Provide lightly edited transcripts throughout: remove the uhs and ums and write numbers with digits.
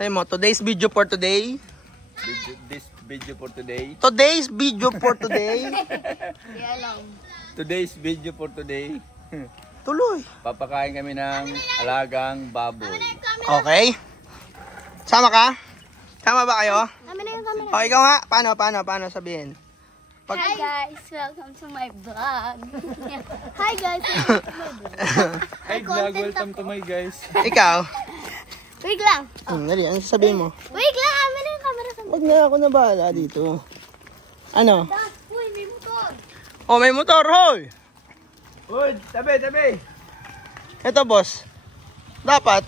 Sabi mo, today's video for today. This video for today. Today's video for today. Today's video for today. Tuloy. Papakain kami ng alagang baboy. Okay. Sama ka? Sama ba kayo? Kami na yung camera. O, ikaw nga. Paano sabihin? Hi guys, welcome to my vlog. Hi guys, Hi vlog, welcome to my guys. Ikaw? wait lang. Dali, ano sasabihin mo? Wait lang, kami na yung camera. Wag na, ako na bahala dito. Ano? Uy, may motor. Oh, may motor, hoy! Uy, tabi. Ito, boss. Dapat,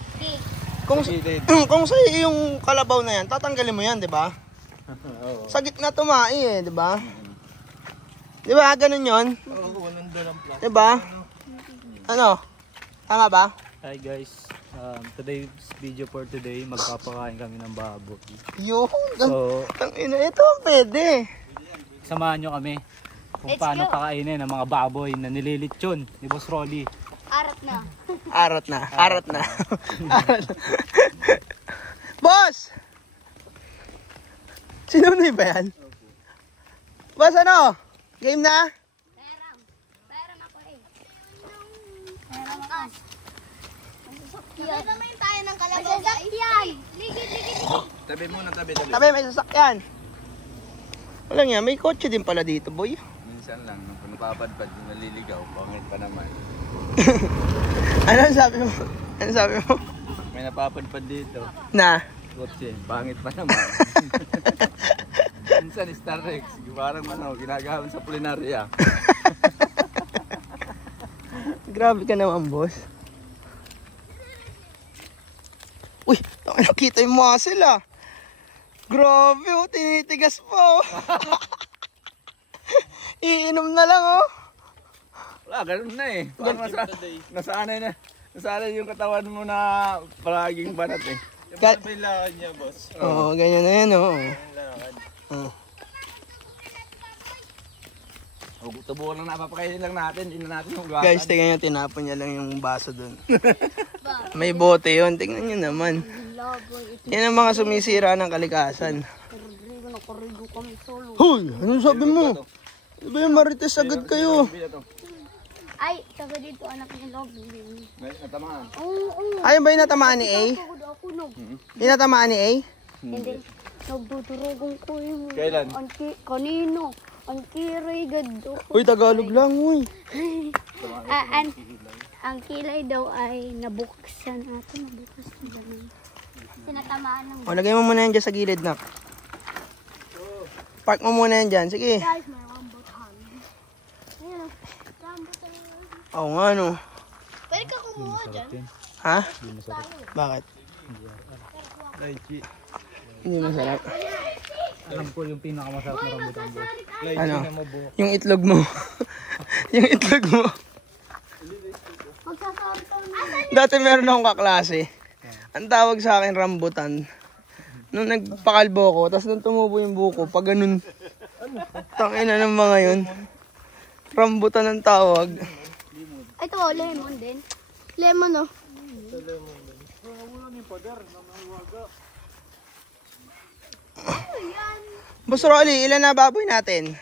Okay. kung sa yung kalabaw na yan, tatanggalin mo yan, di ba? Sa gitna tumai eh, di ba? Di ba, ganun yun? Di ba? Ano? Tama ba? Hi guys, today's video for today, magpapakain kami ng baboy. Yun, So, ito ang pwede. samahan nyo kami kung Let's paano go. pakainin ng mga baboy na nililitsyon ni Boss Rolly. Arat na. Arat na. Arat na. Boss! Sinunoy ba yan? Boss, ano? Game na? Perang ako eh. Perang ako. Masasakyan. Naman tayo ng kalabaw guys. Masasakyan. Ligid. Tabi muna, tabi. Tabi, may sasakyan. Walang yan, may kotse din pala dito, boy. Minsan lang, kung napapadpad, naliligaw, pangit pa naman. Ano sabi mo? Ano sabi mo? May napapadpad dito. Na? Kotse, pangit pa naman. Minsan Star Rex, parang ginagawan sa plenarya. Grabe ka naman, boss. Uy, nakita yung muscle ah. Grabe oh, tinitigas pa oh. Iinom na lang oh. Wala, ganun na eh. Parang nasanay yung katawan mo na palaging banat eh. May lakad niya, boss. Oo, ganyan na yan oh. Tubuhan lang napapakainin lang natin, hindi na natin hugasan. Guys, tingnan nyo, tinapon niya lang yung baso dun. May bote yun, tingnan nyo naman. Yan ang mga sumisira ng kalikasan. Nakarigo kami solo. Hoy, anong sabi mo? Diba yung marites agad kayo? Ay, taga dito anak ni Lobby. Natamaan. Oo. Ayun ba yung natamaan ni A? Pagod ako no. Yung natamaan ni A? Hindi. Nagdudurugong ko yung... Kailan? Kanino? Ang kiray gado. Uy, Tagalog lang, uy. Ang kilay daw ay nabuksan natin. Nabuksan naman. Sinatamaan ng... O, lagay mo muna yan dyan sa gilid, nak. Park mo muna yan dyan, sige. Guys, may rambutan. Ayun, rambutan. Oo nga, no. Pwede ka kumuha dyan. Ha? Bakit? Hindi masarap. Alam ko yung pinakamasarap na rambutan, boss. Ano? Yung itlog mo. Yung itlog mo. Magsasarap Dati meron akong kaklase. Ang tawag sa akin rambutan. Nung nagpakalbo ko, tapos nung tumubo yung buko, pag ganun. Tangina ng mga yun. Rambutan ang tawag. Ito, lemon din. Lemon, oh. Boss Rolly, ilan na baboy natin?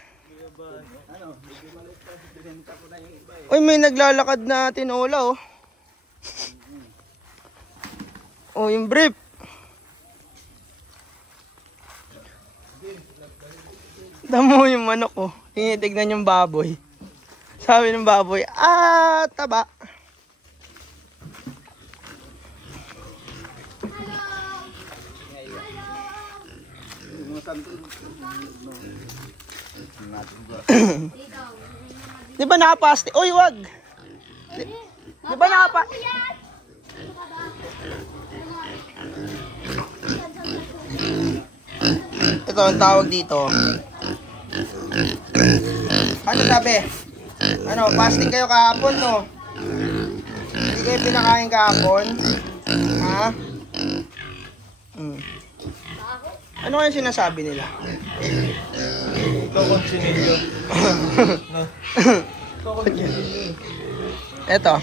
Uy, may naglalakad na tinola, oh. Oh, yung brief. Damo yung manok, oh. Tinitignan yung baboy. Sabi ng baboy, taba. Di ba nakapasti? Uy, wag! Di ba nakapasti? Ito ang tawag dito. Ano sabi? Ano, fasting kayo kahapon, no? Hindi kayo pinakain kahapon? Ha? Ano kaya sinasabi nila? Kokonsinilyo. Eto.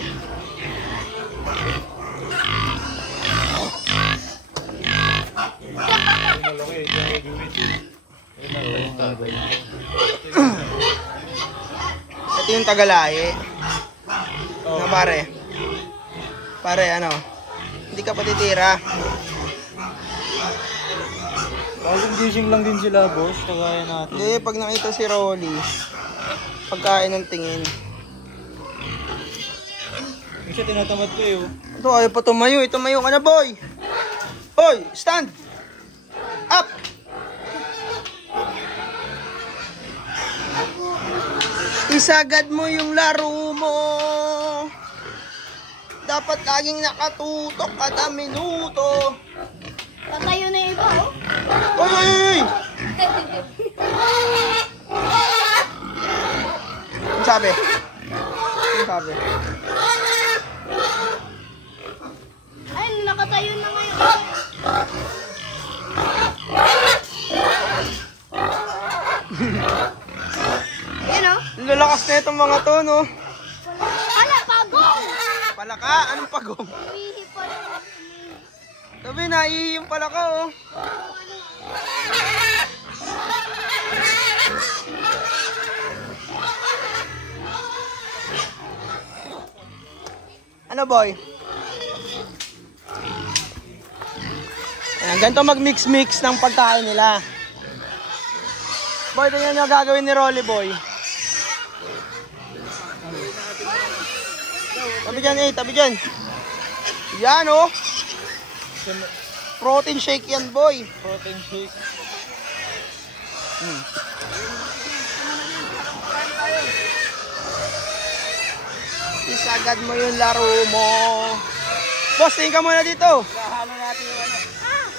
Ito yung Tagalaye. Na pare. Pare, ano? Hindi ka patitira. Bagong gising lang din sila, boss. Kagaya natin. Hindi, pag nakita si Rolly, pagkain ng tingin. Kasi tinatamad ko eh. Ito, ayaw pa tumayo. Tumayo ka na, boy. Hoy, stand. Up. Isagad mo yung laro mo. Dapat laging nakatutok kada minuto. Tatayo na yung iba, oh. Oy, oy, oy! Ano sabi? Ano sabi? Ay, nakatayo na ngayon. Yan, oh. Lalakas na itong mga to, no? Ala, pagong! Palaka? Anong pagong? Umihi pa lang. Sabi, naihi yung palaka, oh. Ano, boy? Ayan, ganito mag-mix-mix ng pagkain nila. Boy, tingnan nyo gagawin ni Rolly, boy. Tabi dyan, tabi dyan. Yan, oh. Protein shake yan, boy. Protein shake. Isagad mo yung laro mo. Boss, tingin ka muna dito. Halo natin yung ano.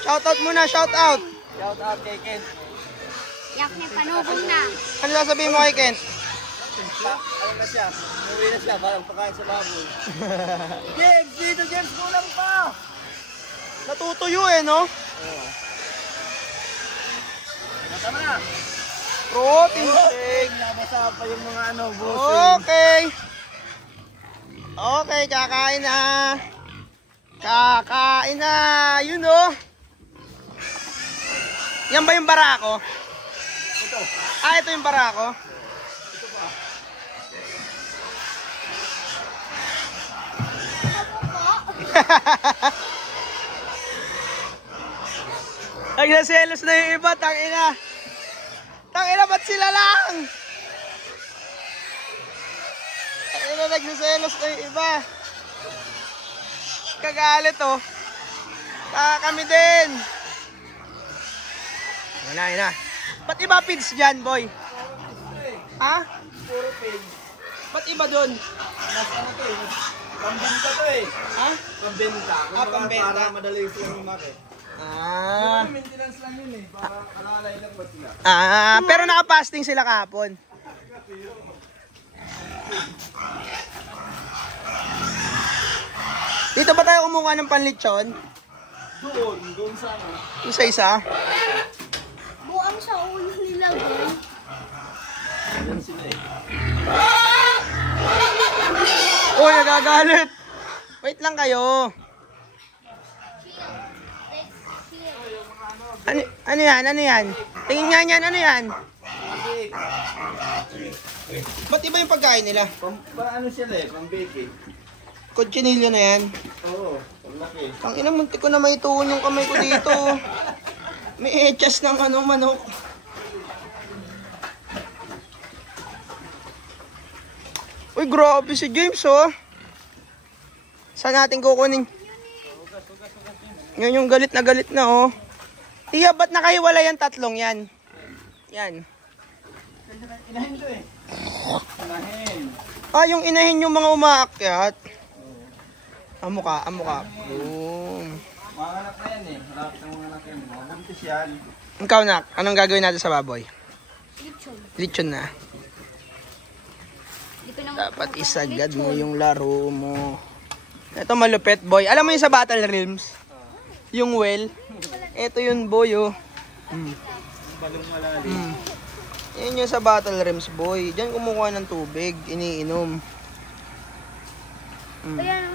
Shoutout muna, shoutout. Shout out kay Ken. Yak ni panubog na. Ano sasabihin mo kay Kent? Ano na siya? Uwi na siya. Parang pakain sa baboy. James! Dito James! Kulang pa! Natutuyo eh, no? Tama na! Protein shake. Nabasa pa yung mga ano, bossing. Okay. Okay, kakain na. Kakain na. Yun, oh. Yan ba yung barako? Ito. Ah, ito yung barako. Ito pa. Nagsaselos na yung iba, tangina. Tangina, ba't sila lang? Tangina, nagsaselos na yung iba. Kagalit, oh. Kami din. Yun na. Ba't iba pids dyan, boy? Ha? Puro pig. Ba't iba dun? Mas ano to eh. Pambenta to eh. Ha? Pambenta. Ah, pambenta. Para madali silang lumaki. Ah. Maintenance lang yun eh. Para kalalay lang ba sila? Ah, pero nakapasting sila kahapon. Dito ba tayo kumuha ng panlitsyon? Doon sana. Isa-isa? Buang sa ulo nila, girl. Yan sila eh. Uy, nagagalit. Wait lang kayo. Ano yan? Ano yan? Tingin nga yan. Ano yan? Ba't iba yung pagkain nila? Paano sila eh? Pambake eh. Cochinillo na yan. Oo. Pamlaki. Ang ina, muntik ko na maituon yung kamay ko dito. May etchas ng ano, manok. Uy, grabe si James, oh. Saan natin kukunin? Yan yung galit na, oh. Tiya, ba't nakahiwala yan tatlong yan? Yan. Inahin to eh. Inahin. Ah, yung inahin yung mga umaakyat. Amo ka. Boom. Mga anak na yan eh. Malapit ng mga anak yan. Mga buntis yan. Ikaw, nak, anong gagawin natin sa baboy? Lechon. Lechon na. Di ko naman Dapat isagad mo yung laro mo. Ito malupit, boy. Alam mo yung sa Battle Realms? Yung well. Ito yun, boy, oh. Balong malalim. Yan yung sa Battle Realms, boy. Diyan kumukuha ng tubig, iniinom. Ayan,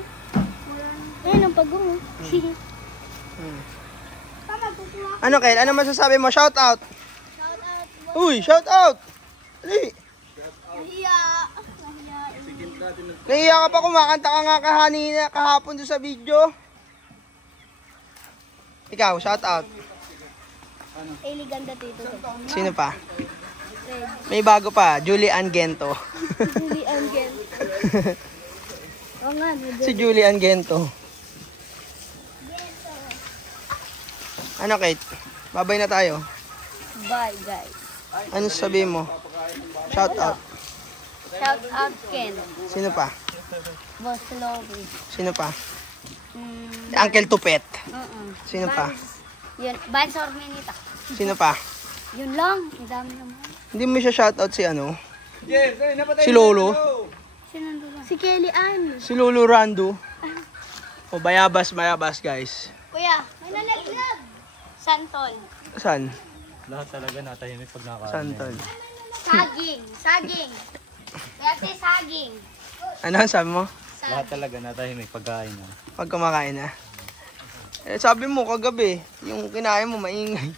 ang pagong, oh. Tama po. Ano, Kel? Ano masasabi mo? Shout out! Shout out. Uy, shout out! Ali! Nahiya. Nahiya ka pa, kumakanta ka nga kahapon doon sa video. Ikaw, shout out. Eli ganda dito. Sino pa? May bago pa, Julian Gento. Julie Angel. Oo nga, Si Julian Gento. Ano, Kate? Babay na tayo. bye guys. Ano sabihin mo? Shout out. Shout out Ken. Sino pa? Boss Lobby. Sino pa? Uncle Tupet. Sino pa? Yun, Vance Ormenita. Sino pa? Yun lang, ang dami naman. Hindi mo siya shout out si ano? James, ay, napatay Si Lolo. Sino doon? Si Kelly Ann. Si Lolo Rando. O bayabas guys. Kuya, may nalaglag. Santol. Saan? Lahat talaga natahimik pag nakain. Santol. Saging. Kaya si saging. Ano ang sabi mo? Lahat talaga natahimik pagkain na. Pag kumakain na. Eh, sabi mo kagabi, yung kinain mo maingay.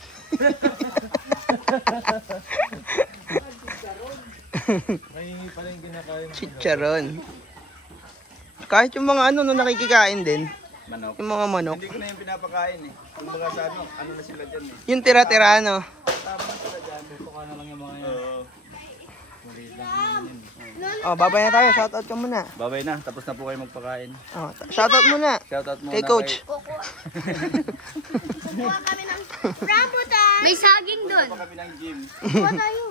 Mahingi pa rin kinakain. Chicharon. Kahit yung mga ano, no, nakikikain din. Manok. Yung mga manok. Hindi ko na yung pinapakain eh. Kung baga sa ano na sila dyan eh. Yung tira-tira, no? Tutuka na lang yung mga yan. Maliit lang naman yun. Oh, babay na tayo. Shoutout ka muna. Babay na, tapos na po kayo magpakain. Oh, shoutout muna. Shoutout muna Kay Coach. Kukuha kami ng rambutan. May saging doon. Kami ng gym. Kuha tayo.